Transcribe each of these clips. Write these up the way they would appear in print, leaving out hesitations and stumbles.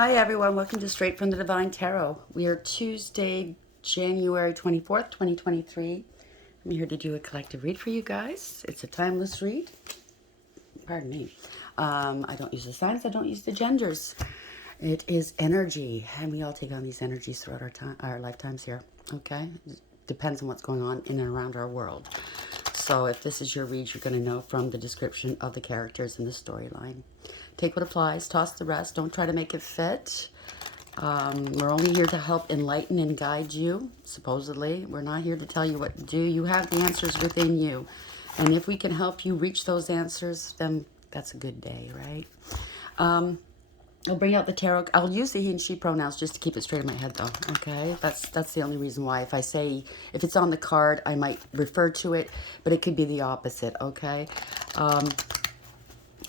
Hi everyone, welcome to Straight from the Divine Tarot. We are Tuesday, January 24th, 2023. I'm here to do a collective read for you guys. It's a timeless read. Pardon me. I don't use the signs, I don't use the genders. It is energy, and we all take on these energies throughout our lifetimes here, okay? Depends on what's going on in and around our world. So if this is your read, you're going to know from the description of the characters in the storyline. Take what applies, toss the rest. Don't try to make it fit. We're only here to help enlighten and guide you, supposedly. We're not here to tell you what to do. You have the answers within you. And if we can help you reach those answers, then that's a good day, right? I'll bring out the tarot. I'll use the he and she pronouns just to keep it straight in my head, though, okay? That's the only reason why. If it's on the card, I might refer to it, but it could be the opposite, okay?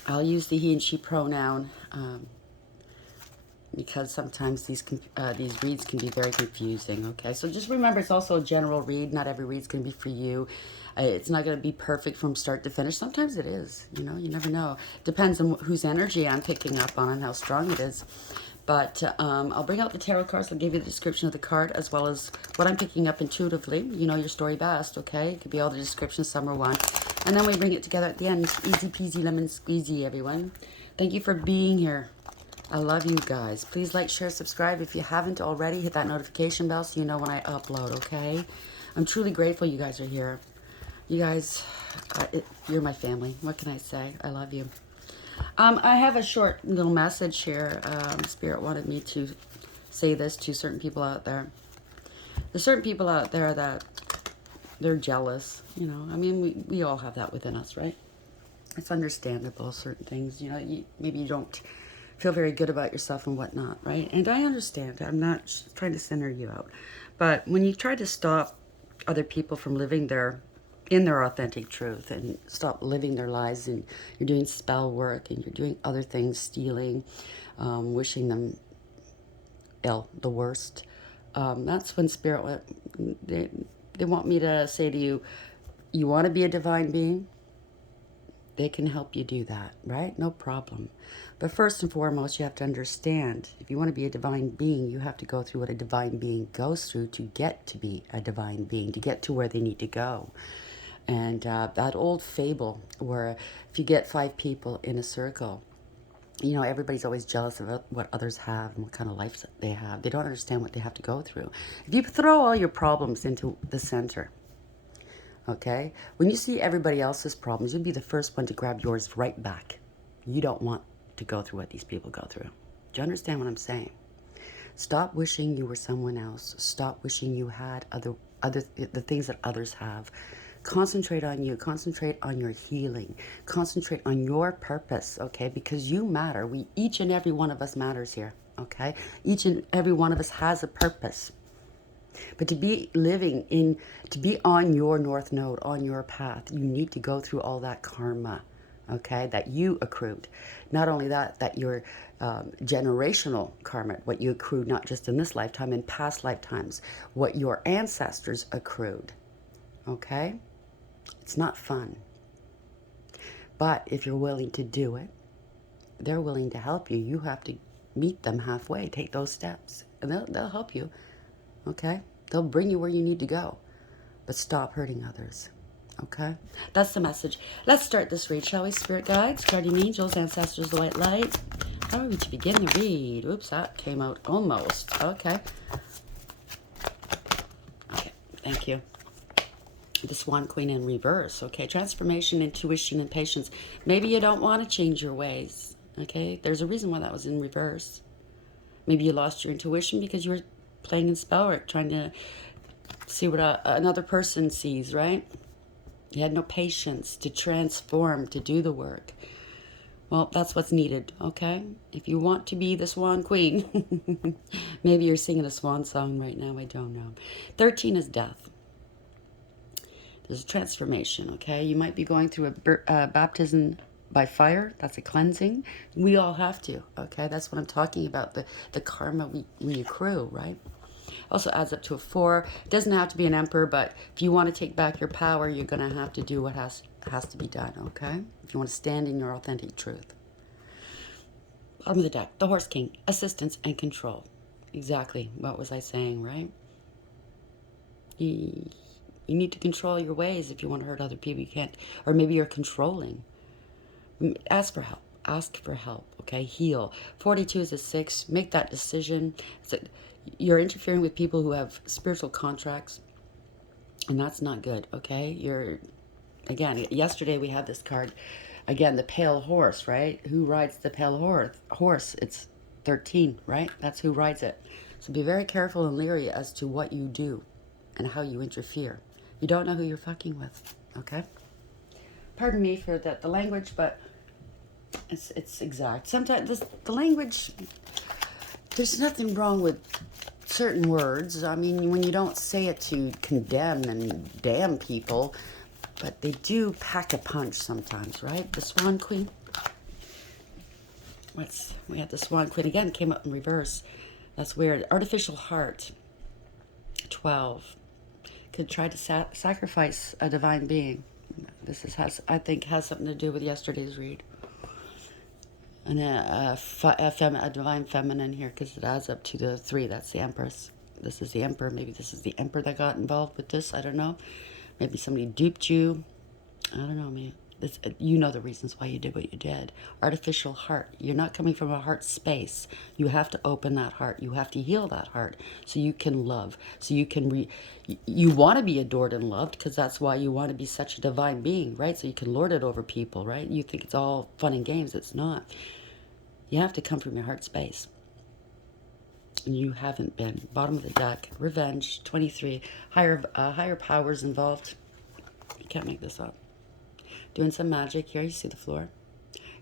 I'll use the he and she pronoun because sometimes these reads can be very confusing, okay? So just remember, it's also a general read. Not every read's going to be for you. It's not going to be perfect from start to finish. Sometimes it is, you know, you never know. Depends on whose energy I'm picking up on and how strong it is. But I'll bring out the tarot cards. I'll give you the description of the card as well as what I'm picking up intuitively. You know your story best, okay? It could be all the descriptions, some are one. And then we bring it together at the end. Easy peasy lemon squeezy, everyone. Thank you for being here. I love you guys. Please like, share, subscribe. If you haven't already, hit that notification bell so you know when I upload, okay? I'm truly grateful you guys are here. You guys, you're my family. What can I say? I love you. I have a short little message here. Spirit wanted me to say this to certain people out there. There's certain people out there that they're jealous, you know. I mean, we all have that within us, right? It's understandable, certain things, you know, maybe you don't feel very good about yourself and whatnot, right? And I understand. I'm not trying to center you out. But when you try to stop other people from living in their authentic truth and stop living their lives, and you're doing spell work and you're doing other things, stealing, wishing them ill, the worst, that's when Spirit, they want me to say to you, you want to be a divine being? They can help you do that, right? No problem. But first and foremost, you have to understand, if you want to be a divine being, you have to go through what a divine being goes through to get to be a divine being, to get to where they need to go. And that old fable where if you get 5 people in a circle, you know, everybody's always jealous of what others have and what kind of life they have. They don't understand what they have to go through. If you throw all your problems into the center, okay? When you see everybody else's problems, you'll be the first one to grab yours right back. You don't want to go through what these people go through. Do you understand what I'm saying? Stop wishing you were someone else. Stop wishing you had the things that others have. Concentrate on you. Concentrate on your healing. Concentrate on your purpose, okay? Because you matter. Each and every one of us matters here, okay? Each and every one of us has a purpose. But to be on your north node, on your path, you need to go through all that karma, okay, that you accrued. Not only that your generational karma, what you accrued not just in this lifetime, in past lifetimes, what your ancestors accrued, okay? It's not fun. But if you're willing to do it, they're willing to help you. You have to meet them halfway, take those steps, and they'll help you. Okay? They'll bring you where you need to go. But stop hurting others. Okay? That's the message. Let's start this read, shall we? Spirit guides, guardian angels, ancestors, the white light. How are we to begin the read? Oops, that came out almost. Okay. Okay, thank you. The Swan Queen in reverse. Okay, transformation, intuition, and patience. Maybe you don't want to change your ways. Okay? There's a reason why that was in reverse. Maybe you lost your intuition because you were playing in spell work, trying to see what another person sees, right? You had no patience to transform, to do the work. Well, that's what's needed, okay? If you want to be the Swan Queen, maybe you're singing a swan song right now, I don't know. 13 is death. There's a transformation, okay? You might be going through a baptism by fire. That's a cleansing. We all have to, okay? That's what I'm talking about, the karma we accrue, right? Also adds up to a 4. It doesn't have to be an emperor, but if you want to take back your power, you're going to have to do what has to be done, okay? If you want to stand in your authentic truth. Bottom of the deck, the Horse King, assistance and control. Exactly. What was I saying, right? You need to control your ways if you want to hurt other people. You can't, or maybe you're controlling. Ask for help. Ask for help, okay? Heal. 42 is a 6. Make that decision. You're interfering with people who have spiritual contracts, and that's not good, okay? Again, yesterday we had this card. Again, the pale horse, right? Who rides the pale horse? It's 13, right? That's who rides it. So be very careful and leery as to what you do and how you interfere. You don't know who you're fucking with, okay? Pardon me for the language, but it's exact. Sometimes the language, there's nothing wrong with certain words. I mean, when you don't say it to condemn and damn people, but they do pack a punch sometimes, right? The Swan Queen. We had the Swan Queen again, came up in reverse. That's weird. Artificial heart. 12. Could try to sacrifice a divine being. I think has something to do with yesterday's read. And a divine feminine here, because it adds up to the 3. That's the Empress. This is the Emperor. Maybe this is the Emperor that got involved with this. I don't know. Maybe somebody duped you. I don't know. Maybe you know the reasons why you did what you did. Artificial heart. You're not coming from a heart space. You have to open that heart. You have to heal that heart so you can love. So you can you want to be adored and loved, because that's why you want to be such a divine being, right? So you can lord it over people, right? You think it's all fun and games. It's not. You have to come from your heart space. And you haven't been. Bottom of the deck. Revenge. 23. Higher powers involved. You can't make this up. Doing some magic here. You see the floor.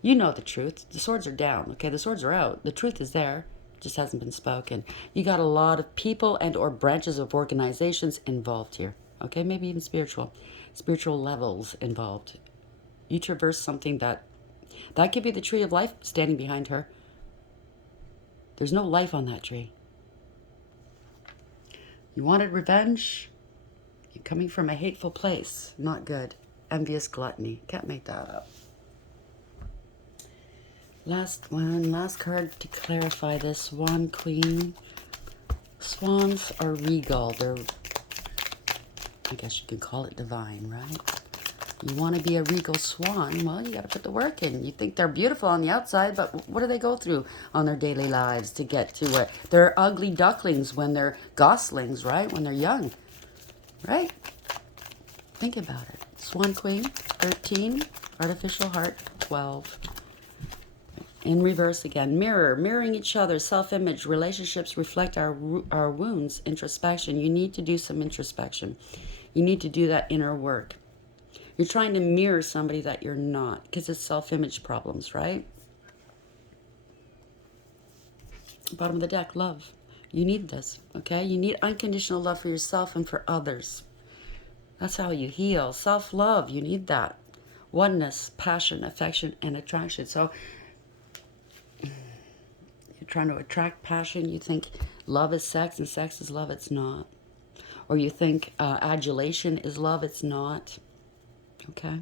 You know the truth. The swords are down. Okay, the swords are out. The truth is there. Just hasn't been spoken. You got a lot of people and or branches of organizations involved here. Okay, maybe even spiritual levels involved. You traverse something that could be the tree of life standing behind her. There's no life on that tree. You wanted revenge? You're coming from a hateful place. Not good. Envious gluttony. Can't make that up. Last one. Last card to clarify this. Swan Queen. Swans are regal. They're, I guess you could call it divine, right? You want to be a regal swan, well, you got to put the work in. You think they're beautiful on the outside, but what do they go through on their daily lives to get to it? They're ugly ducklings when they're goslings, right? When they're young, right? Think about it. Swan Queen, 13. Artificial heart, 12. In reverse again. Mirroring each other, self-image. Relationships reflect our wounds. Introspection. You need to do some introspection. You need to do that inner work. You're trying to mirror somebody that you're not, because it's self-image problems, right? Bottom of the deck, love. You need this, okay? You need unconditional love for yourself and for others. That's how you heal. Self-love, you need that. Oneness, passion, affection, and attraction. So you're trying to attract passion. You think love is sex and sex is love. It's not. Or you think adulation is love. It's not. Okay.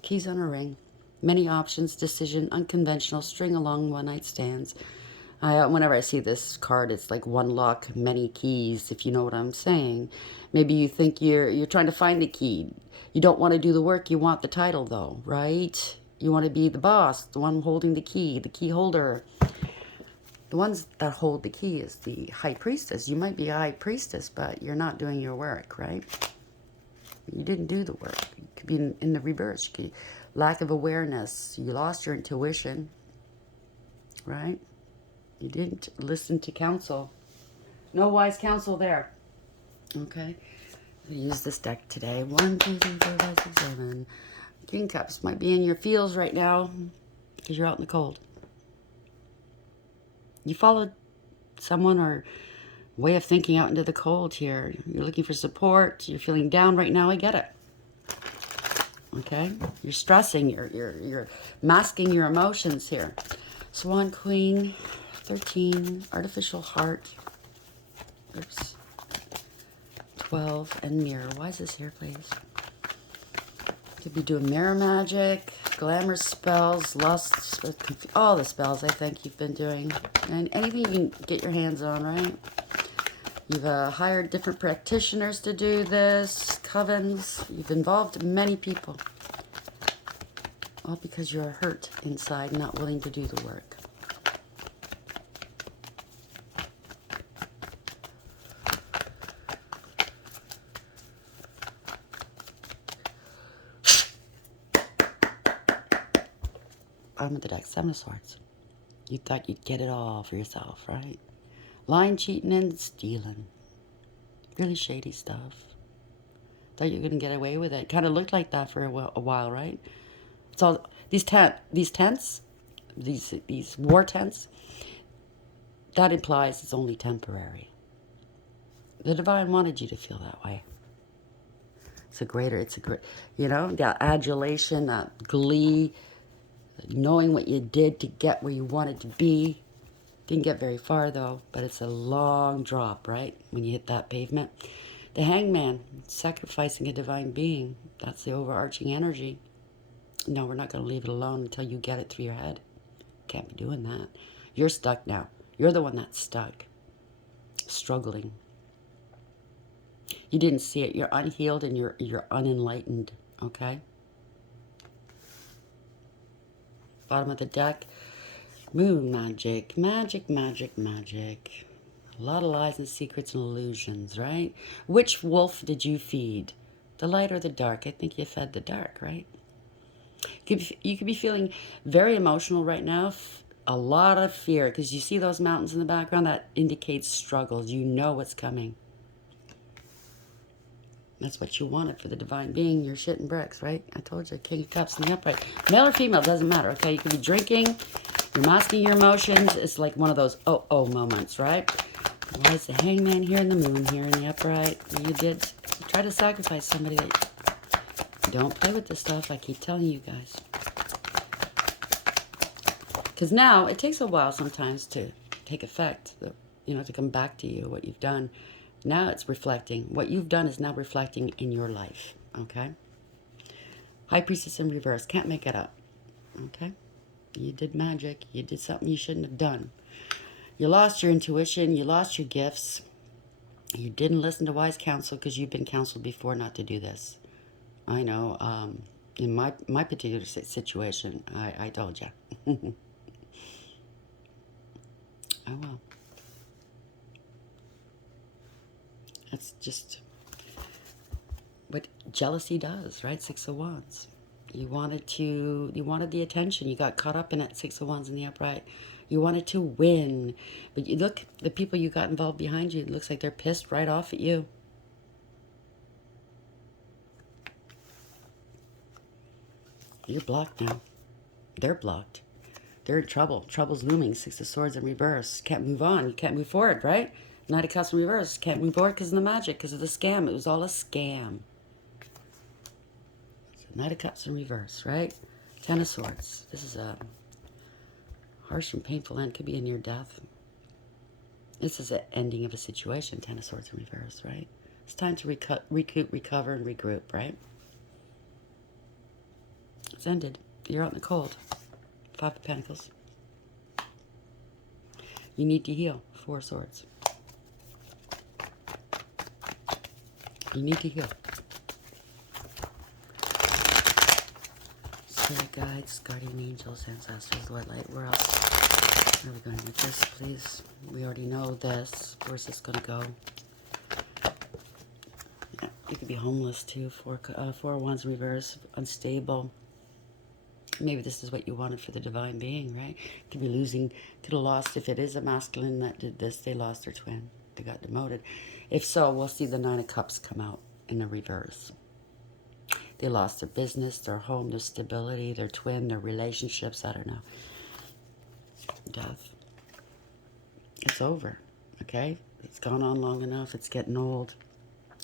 Keys on a ring. Many options, decision, unconventional, string along one-night stands. Whenever I see this card, it's like one lock, many keys, if you know what I'm saying. Maybe you think you're trying to find the key. You don't want to do the work. You want the title, though, right? You want to be the boss, the one holding the key holder. The ones that hold the key is the high priestess. You might be a high priestess, but you're not doing your work, right? You didn't do the work. You could be in the reverse. Lack of awareness. You lost your intuition, right? You didn't listen to counsel. No wise counsel there. Okay. I'll use this deck today. 1, 2, 3, 4, 5, 6, 7. King Cups might be in your feels right now because you're out in the cold. You followed someone or way of thinking out into the cold here. You're looking for support. You're feeling down right now. I get it. Okay? You're stressing. You're masking your emotions here. Swan Queen, 13. Artificial heart. Oops. 12. And mirror. Why is this here, please? Could be doing mirror magic, glamour spells, lust, all the spells I think you've been doing. And anything you can get your hands on, right? You've hired different practitioners to do this, covens. You've involved many people. All because you're hurt inside, not willing to do the work. Bottom of the deck, Seven of Swords. You thought you'd get it all for yourself, right? Lying, cheating, and stealing. Really shady stuff. Thought you were going to get away with it. Kind of looked like that for a while, right? It's all these tents, these war tents. That implies it's only temporary. The divine wanted you to feel that way. It's a great, you know, that adulation, that glee, knowing what you did to get where you wanted to be. Didn't get very far though, but it's a long drop, right? When you hit that pavement. The hangman, sacrificing a divine being. That's the overarching energy. No, we're not going to leave it alone until you get it through your head. Can't be doing that. You're stuck now. You're the one that's stuck. Struggling. You didn't see it. You're unhealed and you're unenlightened. Okay? Bottom of the deck. Moon magic. Magic, magic, magic. A lot of lies and secrets and illusions, right? Which wolf did you feed? The light or the dark? I think you fed the dark, right? You could be feeling very emotional right now. A lot of fear. Because you see those mountains in the background? That indicates struggles. You know what's coming. That's what you wanted for the divine being. You're shitting bricks, right? I told you, King of Cups in the upright. Male or female, doesn't matter, okay? You could be drinking. You're masking your emotions. It's like one of those oh moments, right? Why is the hangman here and the moon here in the upright? You try to sacrifice somebody. Don't play with this stuff. I keep telling you guys. Because now, it takes a while sometimes to take effect. You know, to come back to you, what you've done. Now it's reflecting. What you've done is now reflecting in your life. Okay? High Priestess in reverse. Can't make it up. Okay? You did magic. You did something you shouldn't have done. You lost your intuition. You lost your gifts. You didn't listen to wise counsel because you've been counseled before not to do this. I know. In my particular situation, I told you. Oh, well. That's just what jealousy does, right? Six of Wands. You wanted the attention. You got caught up in it. Six of Wands in the upright. You wanted to win. But you look, the people you got involved behind you, it looks like they're pissed right off at you. You're blocked now. They're blocked. They're in trouble. Trouble's looming. Six of Swords in reverse. Can't move on. You can't move forward, right? Knight of Cups in reverse. Can't move forward because of the magic, because of the scam. It was all a scam. So Knight of Cups in reverse, right? Ten of Swords. This is a harsh and painful end. Could be a near death. This is an ending of a situation. Ten of Swords in reverse, right? It's time to recoup, recover, and regroup, right? It's ended. You're out in the cold. Five of Pentacles. You need to heal. Four of Swords. You need to heal. Spirit guides, guardian angels, ancestors, Lord light. Where else are we going with this, please? We already know this. Where's this going to go? Yeah, you could be homeless too. Four of Wands in reverse, unstable. Maybe this is what you wanted for the divine being, right? Could be losing, could have lost, if it is a masculine that did this, they lost their twin. They got demoted. If so, we'll see the Nine of Cups come out in the reverse. They lost their business, their home, their stability, their twin, their relationships. I don't know. Death. It's over, okay? It's gone on long enough. It's getting old.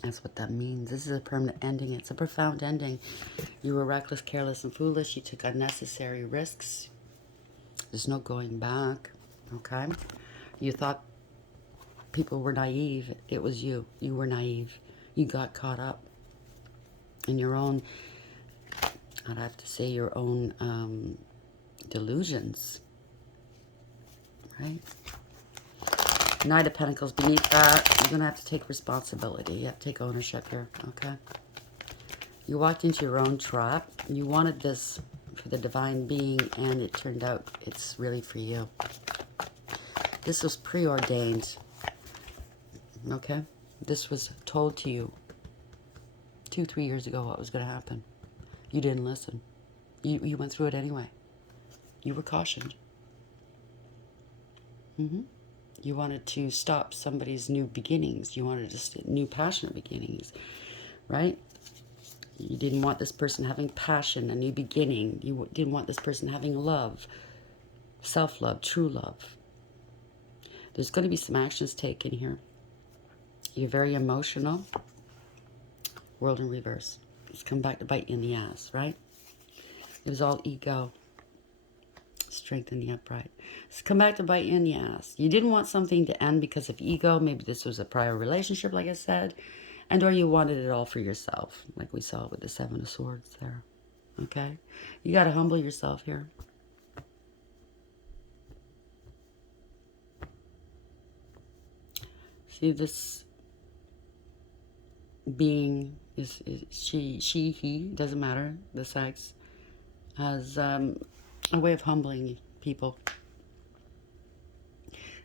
That's what that means. This is a permanent ending. It's a profound ending. You were reckless, careless, and foolish. You took unnecessary risks. There's no going back, okay? You thought people were naive. It was you. You were naive. You got caught up in your own I'd have to say your own delusions, right? Knight of Pentacles beneath that, you're going to have to take responsibility. You have to take ownership here, okay? You walked into your own trap. You wanted this for the divine being, and it turned out it's really for you. This was preordained, okay? This was told to you 2-3 years ago what was going to happen. You didn't listen. You went through it anyway. You were cautioned. You wanted to stop somebody's new beginnings. You wanted new passionate beginnings, right? You didn't want this person having passion, a new beginning. You didn't want this person having love, self-love, true love. There's going to be some actions taken here. You're very emotional. World in reverse. It's come back to bite you in the ass, right? It was all ego. Strength in the upright. It's come back to bite you in the ass. You didn't want something to end because of ego. Maybe this was a prior relationship, like I said. And or you wanted it all for yourself, like we saw with the Seven of Swords there. Okay? You got to humble yourself here. See, this being is she, he, doesn't matter, the sex, has a way of humbling people.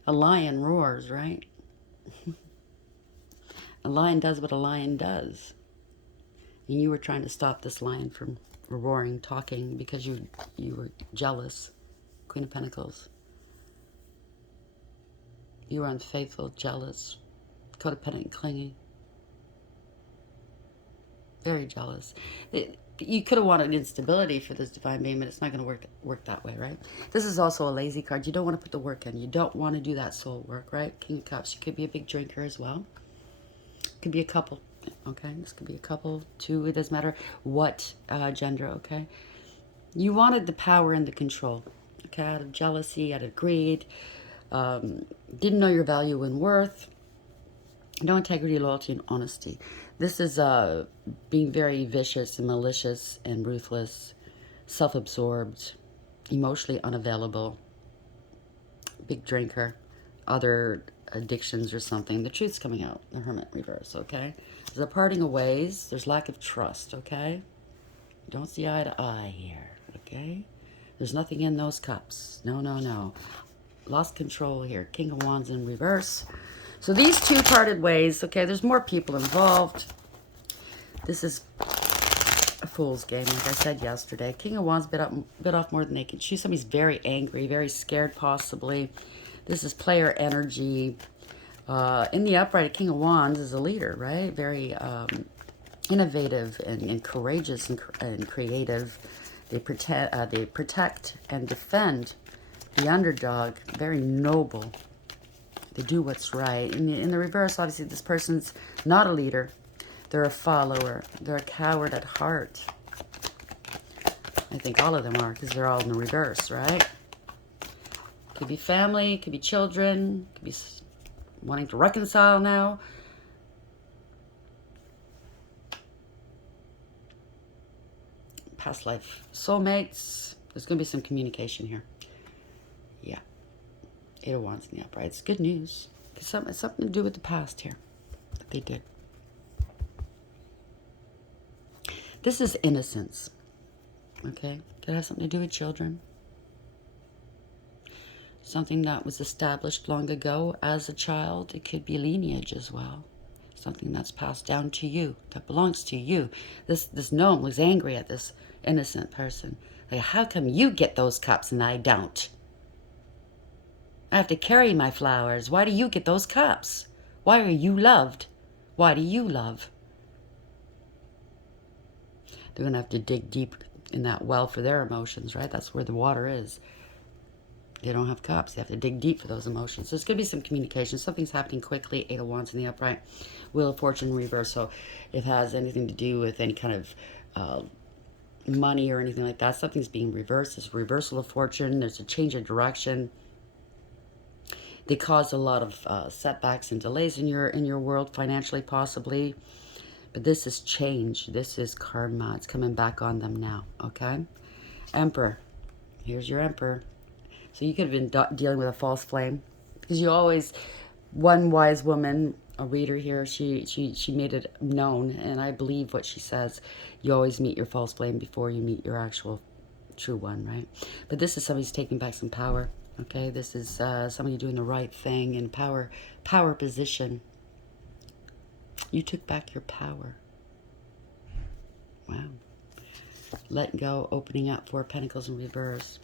A lion roars, right? A lion does what a lion does. And you were trying to stop this lion from roaring, talking, because you were jealous. Queen of Pentacles. You were unfaithful, jealous, codependent, clingy. Very jealous. You could have wanted instability for this divine being, but it's not going to work that way, right? This is also a lazy card. You don't want to put the work in. You don't want to do that soul work, right? King of Cups. You could be a big drinker as well. Could be a couple, okay? This could be a couple, two. It doesn't matter what gender, okay? You wanted the power and the control, okay? Out of jealousy, out of greed. Didn't know your value and worth. No integrity, loyalty, and honesty. This is being very vicious and malicious and ruthless, self-absorbed, emotionally unavailable, big drinker, other addictions or something. The truth's coming out. The Hermit reverse, okay? There's a parting of ways. There's lack of trust, okay? Don't see eye to eye here, okay? There's nothing in those cups. No, no, no. Lost control here. King of Wands in reverse. So these two parted ways, okay? There's more people involved. This is a fool's game, like I said yesterday. King of Wands bit off more than they can chew. Somebody's very angry, very scared possibly. This is player energy. In the upright, King of Wands is a leader, right? Very innovative and courageous and creative. They protect and defend the underdog. Very noble. They do what's right. In the reverse, obviously, this person's not a leader. They're a follower. They're a coward at heart. I think all of them are, because they're all in the reverse, right? Could be family, could be children, could be wanting to reconcile now. Past life soulmates. There's going to be some communication here. Yeah. Eight of Wands in the upright. It's good news. It's something to do with the past here that they did. This is innocence. Okay? Could have something to do with children. Something that was established long ago as a child. It could be lineage as well. Something that's passed down to you, that belongs to you. This gnome was angry at this innocent person. Like, how come you get those cups and I don't? I have to carry my flowers. Why do you get those cups? Why are you loved? Why do you love? They're going to have to dig deep in that well for their emotions, right? That's where the water is. They don't have cups. They have to dig deep for those emotions. So there's going to be some communication. Something's happening quickly. Eight of Wands in the upright. Wheel of Fortune in reverse. So if it has anything to do with any kind of money or anything like that, something's being reversed. There's a reversal of fortune. There's a change of direction. They cause a lot of setbacks and delays in your world, financially possibly. But this is change. This is karma. It's coming back on them now, okay? Emperor. Here's your Emperor. So you could have been dealing with a false flame. Because you always, one wise woman, a reader here, she made it known, and I believe what she says. You always meet your false flame before you meet your actual true one, right? But this is somebody's taking back some power, okay? This is somebody doing the right thing in power position. You took back your power. Wow. Letting go, opening up, Four of Pentacles in reverse.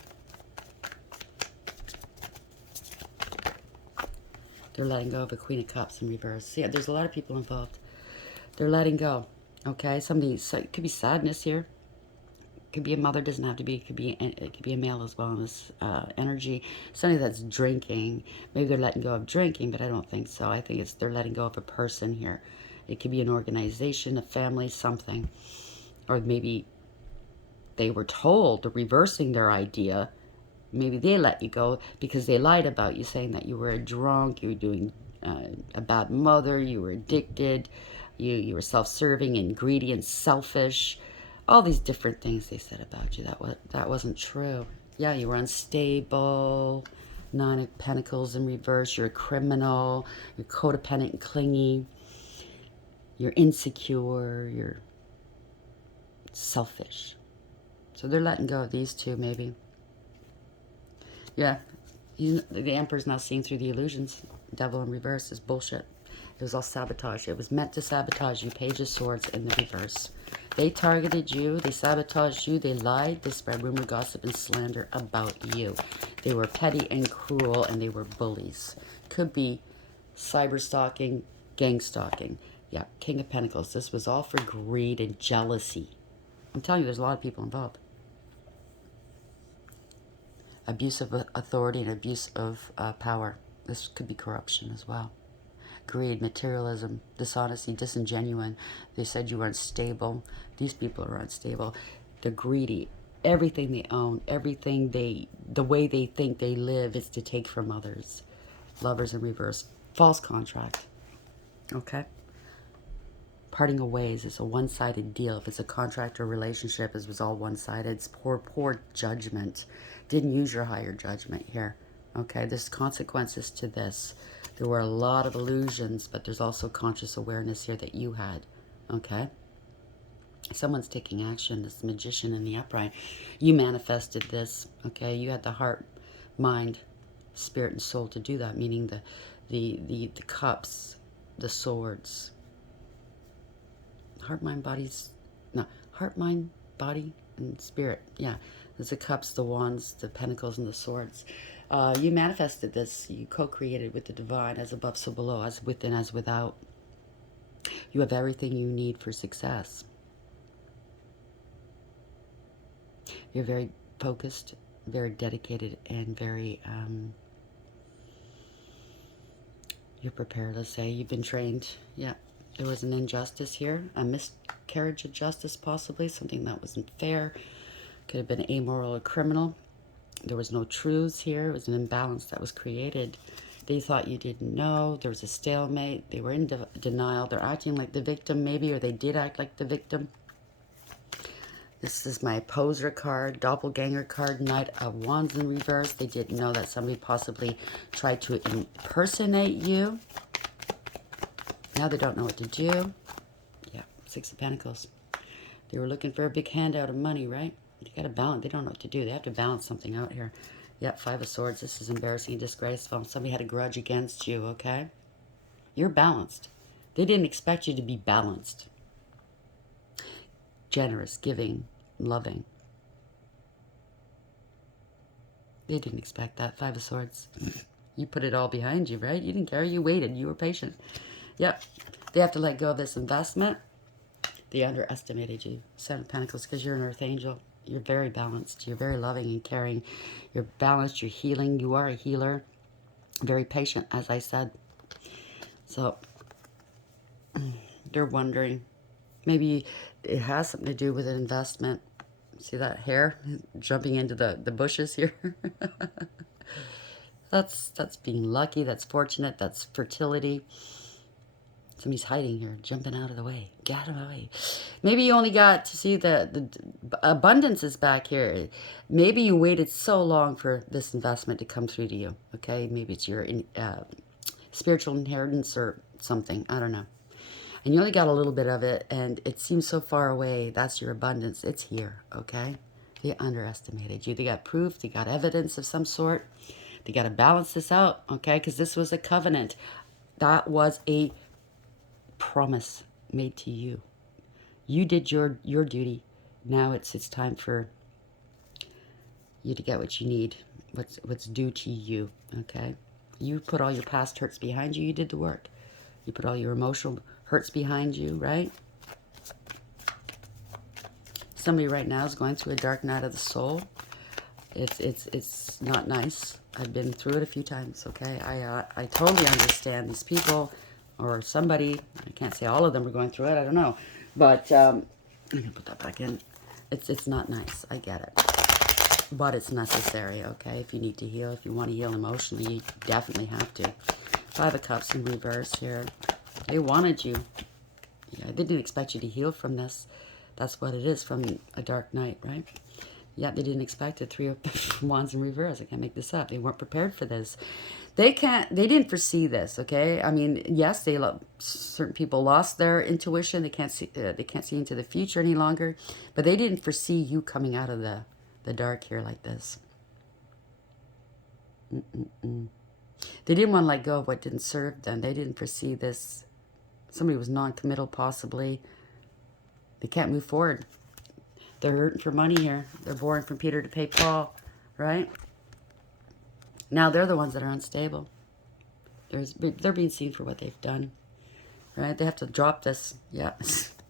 They're letting go of a Queen of Cups in reverse. See, there's a lot of people involved. They're letting go. Okay, somebody, so it could be sadness here. It could be a mother, doesn't have to be. It could be a male as well in this energy. Somebody that's drinking. Maybe they're letting go of drinking, but I don't think so. I think they're letting go of a person here. It could be an organization, a family, something. Or maybe they were told, reversing their idea. Maybe they let you go because they lied about you, saying that you were a drunk, you were doing a bad mother, you were addicted, you were self-serving and greedy and selfish. All these different things they said about you. That wasn't true. Yeah, you were unstable. Nine of Pentacles in reverse. You're a criminal. You're codependent and clingy. You're insecure. You're selfish. So they're letting go of these two, maybe. Yeah, the Emperor's now seeing through the illusions. Devil in reverse is bullshit. It was all sabotage. It was meant to sabotage you. Page of Swords in the reverse. They targeted you. They sabotaged you. They lied. They spread rumor, gossip, and slander about you. They were petty and cruel, and they were bullies. Could be cyber stalking, gang stalking. Yeah, King of Pentacles. This was all for greed and jealousy. I'm telling you, there's a lot of people involved. Abuse of authority and abuse of power. This could be corruption as well. Greed, materialism, dishonesty, disingenuine. They said you were unstable. These people are unstable. They're greedy. Everything they own, everything the way they think they live is to take from others. Lovers in reverse. False contract. Okay? Parting of ways is a one-sided deal. If it's a contract or relationship, it was all one-sided. It's poor judgment. Didn't use your higher judgment here. Okay, there's consequences to this. There were a lot of illusions, but there's also conscious awareness here that you had. Okay? Someone's taking action. This Magician in the upright. You manifested this. Okay? You had the heart, mind, spirit, and soul to do that, meaning the cups, the swords. Heart, mind, body, and spirit. Yeah, there's the cups, the wands, the pentacles, and the swords. You manifested this. You co-created with the divine, as above, so below, as within, as without. You have everything you need for success. You're very focused, very dedicated, and very, you're prepared, let's say. You've been trained. Yeah. There was an injustice here, a miscarriage of justice possibly, something that wasn't fair. Could have been amoral or criminal. There was no truths here. It was an imbalance that was created. They thought you didn't know. There was a stalemate. They were in denial. They're acting like the victim maybe, or they did act like the victim. This is my opposer card, doppelganger card, Knight of Wands in reverse. They didn't know that somebody possibly tried to impersonate you. Now they don't know what to do. Yeah, Six of Pentacles. They were looking for a big handout of money, right? You got to balance. They don't know what to do. They have to balance something out here. Yep, Five of Swords. This is embarrassing and disgraceful. Somebody had a grudge against you, okay? You're balanced. They didn't expect you to be balanced. Generous, giving, loving. They didn't expect that. Five of Swords. You put it all behind you, right? You didn't care. You waited. You were patient. Yep. They have to let go of this investment. They underestimated you. Seven of Pentacles, because you're an earth angel. You're very balanced. You're very loving and caring. You're balanced. You're healing. You are a healer. Very patient, as I said. So, they're wondering. Maybe it has something to do with an investment. See that hair jumping into the bushes here? That's being lucky. That's fortunate. That's fertility. Somebody's hiding here, jumping out of the way. Get out of my way. Maybe you only got to see the abundance is back here. Maybe you waited so long for this investment to come through to you. Okay, maybe it's your spiritual inheritance or something. I don't know. And you only got a little bit of it, and it seems so far away. That's your abundance. It's here. Okay, they underestimated you. They got proof. They got evidence of some sort. They got to balance this out. Okay, because this was a covenant. That was a promise made to you. You did your duty. Now it's time for you to get what you need, what's due to you. Okay, you put all your past hurts behind you. You did the work. You put all your emotional hurts behind you, right? Somebody right now is going through a dark night of the soul. It's not nice. I've been through it a few times. Okay, I totally understand these people. Or somebody, I can't say all of them are going through it, I don't know. But, I'm going to put that back in. It's not nice, I get it. But it's necessary, okay? If you need to heal, if you want to heal emotionally, you definitely have to. Five of Cups in reverse here. They wanted you. Yeah, they didn't expect you to heal from this. That's what it is, from a dark night, right? Yeah, they didn't expect it. Three of Wands in reverse. I can't make this up. They weren't prepared for this. They didn't foresee this, okay? I mean, yes, certain people lost their intuition. They can't see into the future any longer. But they didn't foresee you coming out of the dark here like this. They didn't want to let go of what didn't serve them. They didn't foresee this. Somebody was non-committal, possibly. They can't move forward. They're hurting for money here. They're borrowing from Peter to pay Paul, right? Now they're the ones that are unstable. They're being seen for what they've done, right? They have to drop this. Yeah,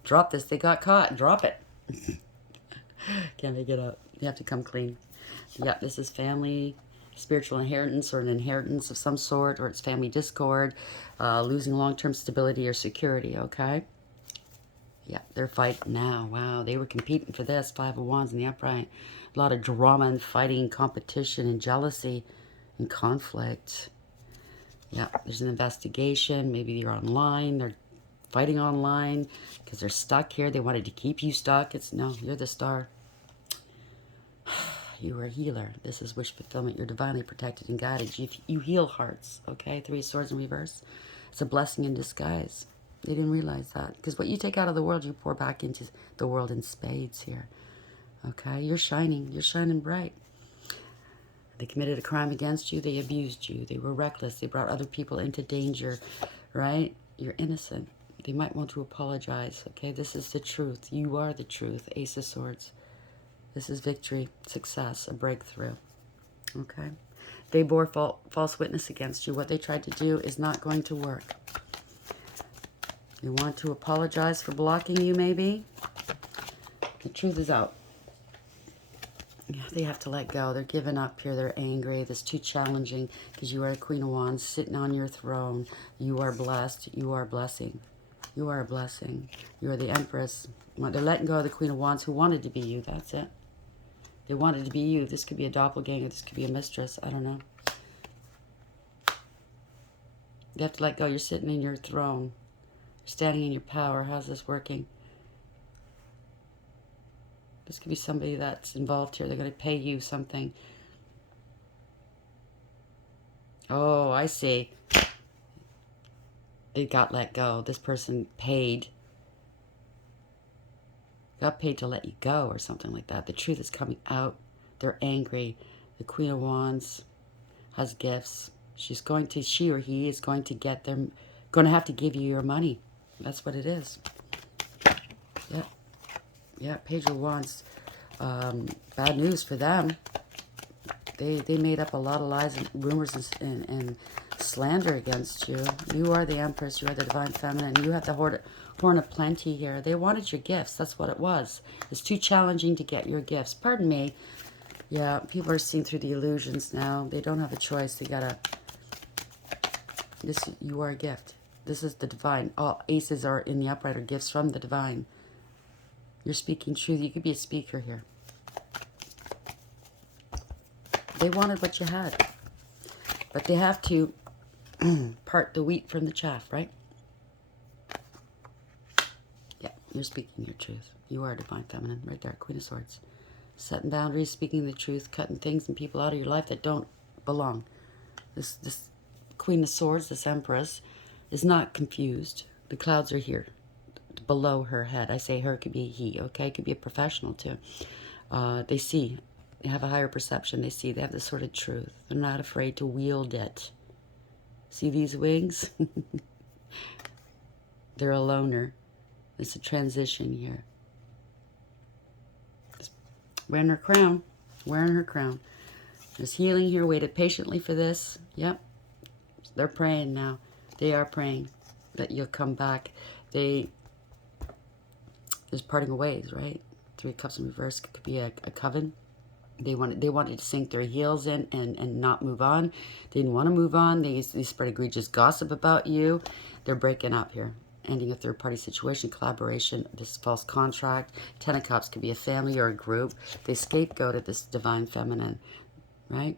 drop this. They got caught. Drop it. Can't make it up. You have to come clean. Yeah, this is family, spiritual inheritance, or an inheritance of some sort, or it's family discord, losing long-term stability or security, okay? Yeah, they're fighting now. Wow, they were competing for this. Five of Wands in the upright. A lot of drama and fighting, competition and jealousy and conflict. Yeah, there's an investigation. Maybe you're online. They're fighting online because they're stuck here. They wanted to keep you stuck. No, you're the star. You are a healer. This is wish fulfillment. You're divinely protected and guided. You heal hearts, okay? Three of Swords in reverse. It's a blessing in disguise. They didn't realize that. Because what you take out of the world, you pour back into the world in spades here. Okay? You're shining. You're shining bright. They committed a crime against you. They abused you. They were reckless. They brought other people into danger. Right? You're innocent. They might want to apologize. Okay? This is the truth. You are the truth. Ace of Swords. This is victory, success, a breakthrough. Okay? They bore false witness against you. What they tried to do is not going to work. You want to apologize for blocking you, maybe? The truth is out. Yeah, they have to let go. They're giving up here. They're angry. This is too challenging because you are a Queen of Wands sitting on your throne. You are blessed. You are a blessing. You are a blessing. You are the Empress. They're letting go of the Queen of Wands who wanted to be you. That's it. They wanted to be you. This could be a doppelganger. This could be a mistress. I don't know. You have to let go. You're sitting in your throne. Standing in your power. How's this working? This could be somebody that's involved here. They're going to pay you something. Oh, I see. They got let go. This person got paid to let you go or something like that. The truth is coming out. They're angry. The Queen of Wands has gifts. She or he is going to get them, going to have to give you your money. That's what it is. Yeah. Yeah, Page of Wands. Bad news for them. They made up a lot of lies and rumors and slander against you. You are the Empress. You are the Divine Feminine. You have the Horn of Plenty here. They wanted your gifts. That's what it was. It's too challenging to get your gifts. Pardon me. Yeah, people are seeing through the illusions now. They don't have a choice. They gotta... You are a gift. This is the divine. All aces are in the upright are gifts from the divine. You're speaking truth. You could be a speaker here. They wanted what you had. But they have to part the wheat from the chaff, right? You're speaking your truth. You are divine feminine, right there, Queen of Swords. Setting boundaries, speaking the truth, cutting things and people out of your life that don't belong. This Queen of Swords, this Empress, is not confused. The clouds are here, below her head. I say her, could be he, okay? It could be a professional too. They see. They have a higher perception. They see. They have this sort of truth. They're not afraid to wield it. See these wings? They're a loner. It's a transition here. Wearing her crown. Wearing her crown. There's healing here. Waited patiently for this. Yep. They're praying now. They are praying that you'll come back. There's parting of ways, right? Three of Cups in reverse could be a coven. They wanted to sink their heels in and not move on. They didn't want to move on. They spread egregious gossip about you. They're breaking up here. Ending a third-party situation, collaboration, this false contract. Ten of Cups could be a family or a group. They scapegoated this divine feminine, right?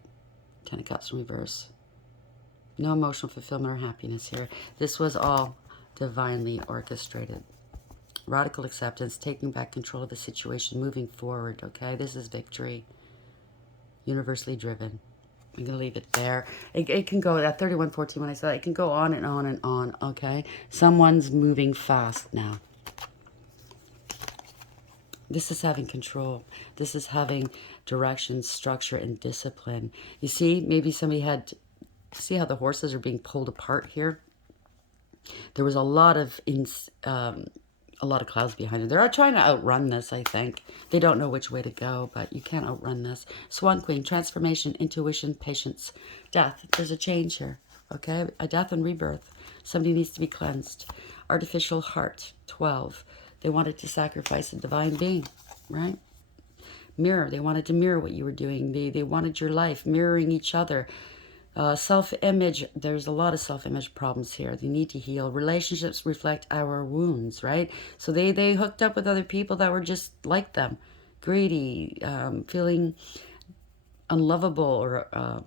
Ten of Cups in reverse. No emotional fulfillment or happiness here. This was all divinely orchestrated. Radical acceptance, taking back control of the situation, moving forward, okay? This is victory. Universally driven. I'm going to leave it there. It can go, at 31:14 when I said it can go on and on and on, okay? Someone's moving fast now. This is having control. This is having direction, structure, and discipline. You see, maybe somebody had, see how the horses are being pulled apart here? There was a lot of clouds behind it. They're trying to outrun this, I think. They don't know which way to go, but you can't outrun this. Swan Queen, transformation, intuition, patience, death. There's a change here, okay? A death and rebirth. Somebody needs to be cleansed. Artificial heart, 12. They wanted to sacrifice a divine being, right? Mirror. They wanted to mirror what you were doing. They wanted your life, mirroring each other. Self-image, there's a lot of self-image problems here. They need to heal. Relationships reflect our wounds, right? So they hooked up with other people that were just like them. Greedy, feeling unlovable, or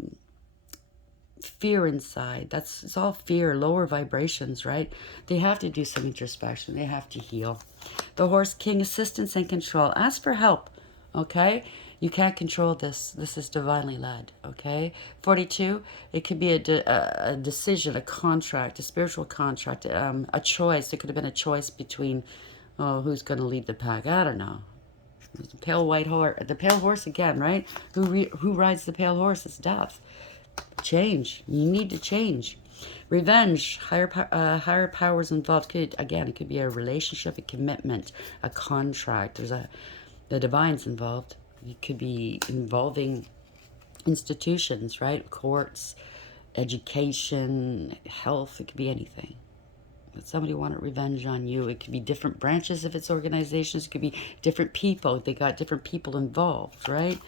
fear inside. It's all fear, lower vibrations, right? They have to do some introspection. They have to heal. The Horse King, assistance and control. Ask for help, okay? You can't control this. This is divinely led, okay? 42, it could be a decision, a contract, a spiritual contract, a choice. It could have been a choice between, oh, who's going to lead the pack? I don't know. The pale white horse, the pale horse again, right? Who rides the pale horse? It's death. Change. You need to change. Revenge. Higher powers involved. It could be a relationship, a commitment, a contract. The divine's involved. It could be involving institutions, right? Courts, education, health. It could be anything. But somebody wanted revenge on you. It could be different branches if it's organizations. It could be different people. They got different people involved, right?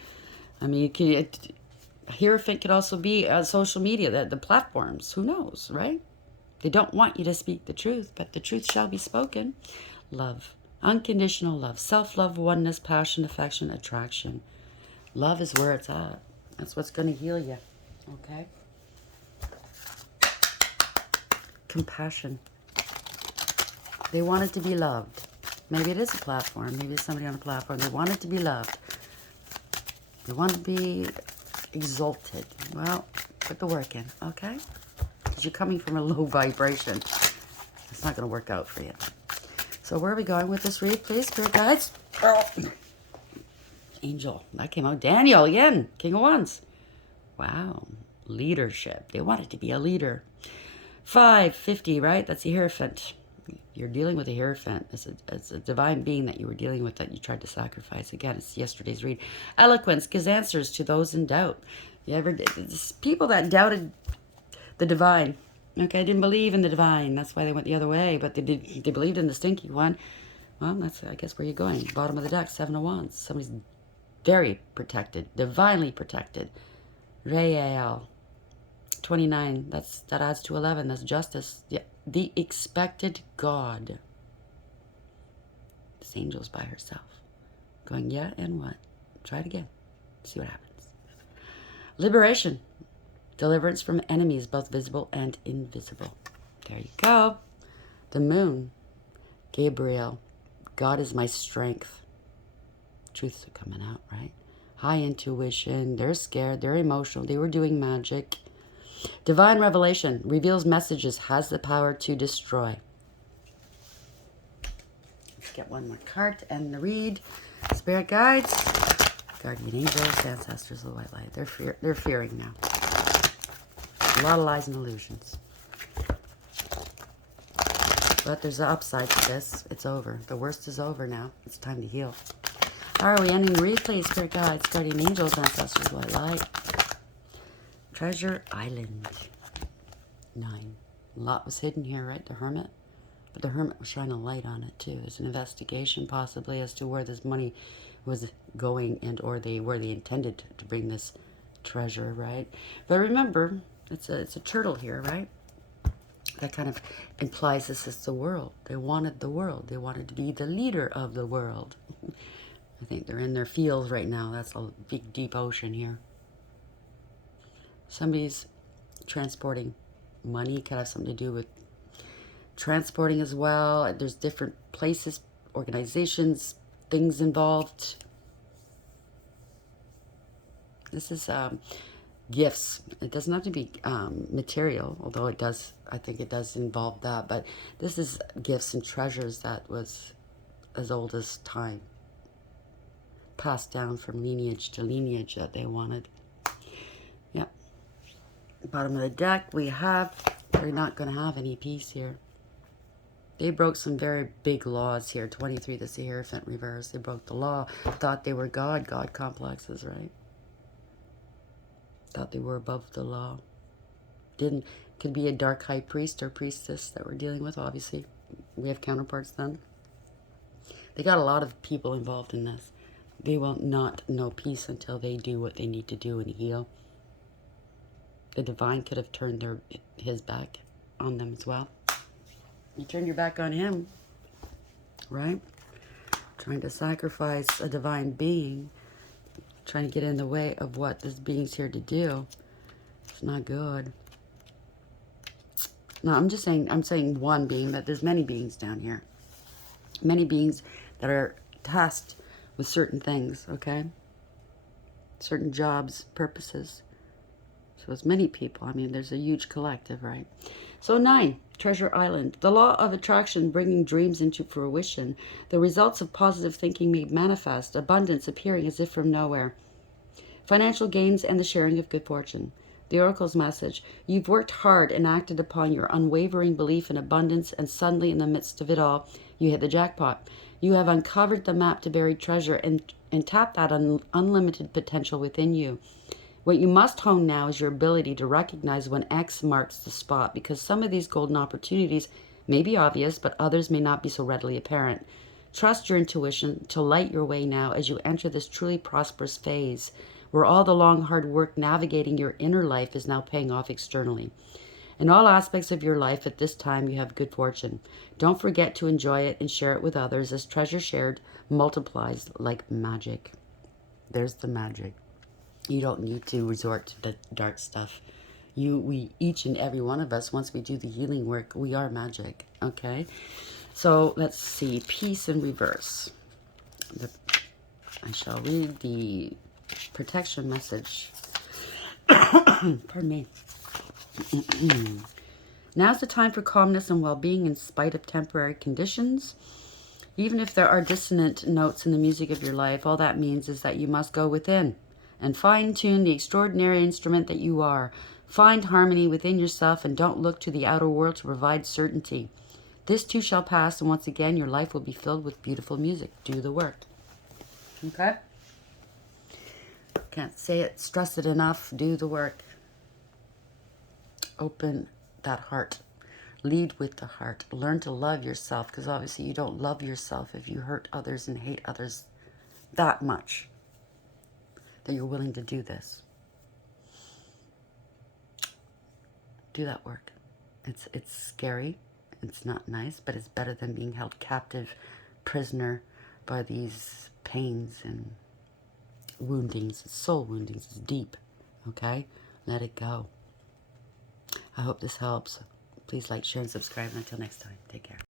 I mean, Hierophant could also be social media, the platforms. Who knows, right? They don't want you to speak the truth, but the truth shall be spoken. Love. Unconditional love. Self-love, oneness, passion, affection, attraction. Love is where it's at. That's what's going to heal you. Okay? Compassion. They wanted to be loved. Maybe it is a platform. Maybe it's somebody on a platform. They wanted to be loved. They want to be exalted. Well, put the work in, okay? Because you're coming from a low vibration. It's not going to work out for you. So where are we going with this read, please, Spirit Guides? Oh. Angel. That came out. Daniel, again. King of Wands. Wow. Leadership. They wanted to be a leader. 550, right? That's a Hierophant. You're dealing with a Hierophant. It's a divine being that you were dealing with that you tried to sacrifice. Again, it's yesterday's read. Eloquence gives answers to those in doubt. It's people that doubted the divine. Okay, didn't believe in the divine. That's why they went the other way. But they believed in the stinky one. Well, that's, I guess, where you're going. Bottom of the deck, 7 of Wands. Somebody's very protected, divinely protected. Betrayal. 29. That adds to 11. That's justice. Yeah. The expected God. This angel's by herself. Going, yeah, and what? Try it again. See what happens. Liberation. Deliverance from enemies, both visible and invisible. There you go. The moon. Gabriel. God is my strength. Truths are coming out, right? High intuition. They're scared. They're emotional. They were doing magic. Divine revelation reveals messages, has the power to destroy. Let's get one more card to end the read. Spirit guides, guardian angels, ancestors of the white light. They're fearing now. A lot of lies and illusions. But there's an upside to this. It's over. The worst is over now. It's time to heal. All right, we ending the read, please. Spirit guides, guardian angels, ancestors of the white light. Treasure Island. 9. A lot was hidden here, right? The Hermit. But the Hermit was shining a light on it too. There's an investigation possibly as to where this money was going and or where they intended to bring this treasure, right? But remember, it's a turtle here, right? That kind of implies this is the world. They wanted the world. They wanted to be the leader of the world. I think they're in their fields right now. That's a big, deep ocean here. Somebody's transporting money. Could have something to do with transporting as well. There's different places, organizations, things involved. This is gifts. It doesn't have to be material, although it does. I think it does involve that. But this is gifts and treasures that was as old as time, passed down from lineage to lineage that they wanted. Yep. Bottom of the deck, we have, they're not going to have any peace here. They broke some very big laws here. 23, that's the Hierophant reverse. They broke the law. Thought they were God. God complexes, right? Thought they were above the law. Could be a dark high priest or priestess that we're dealing with, obviously. We have counterparts then. They got a lot of people involved in this. They will not know peace until they do what they need to do and heal. The divine could have turned his back on them as well. You turn your back on him, right? Trying to sacrifice a divine being, trying to get in the way of what this being's here to do. It's not good. No, I'm saying one being, but there's many beings down here. Many beings that are tasked with certain things, okay? Certain jobs, purposes. So it's many people. I mean, there's a huge collective, right? So 9, Treasure Island. The law of attraction bringing dreams into fruition. The results of positive thinking made manifest. Abundance appearing as if from nowhere. Financial gains and the sharing of good fortune. The Oracle's message. You've worked hard and acted upon your unwavering belief in abundance, and suddenly in the midst of it all, you hit the jackpot. You have uncovered the map to buried treasure and tapped that unlimited potential within you. What you must hone now is your ability to recognize when X marks the spot, because some of these golden opportunities may be obvious, but others may not be so readily apparent. Trust your intuition to light your way now as you enter this truly prosperous phase, where all the long hard work navigating your inner life is now paying off externally. In all aspects of your life at this time, you have good fortune. Don't forget to enjoy it and share it with others, as treasure shared multiplies like magic. There's the magic. You don't need to resort to the dark stuff. We each and every one of us, once we do the healing work, we are magic, okay? So let's see, peace in reverse. I shall read the protection message. Pardon me. Now's the time for calmness and well-being in spite of temporary conditions. Even if there are dissonant notes in the music of your life, all that means is that you must go within and fine-tune the extraordinary instrument that you are. Find harmony within yourself and don't look to the outer world to provide certainty. This too shall pass, and once again your life will be filled with beautiful music. Do the work. Okay? Can't say it, stress it enough. Do the work. Open that heart. Lead with the heart. Learn to love yourself, because obviously you don't love yourself if you hurt others and hate others that much that you're willing to do this. Do that work. It's scary. It's not nice, but it's better than being held captive, prisoner by these pains and woundings. It's soul woundings. It's deep. Okay? Let it go. I hope this helps. Please like, share, and subscribe. And until next time, take care.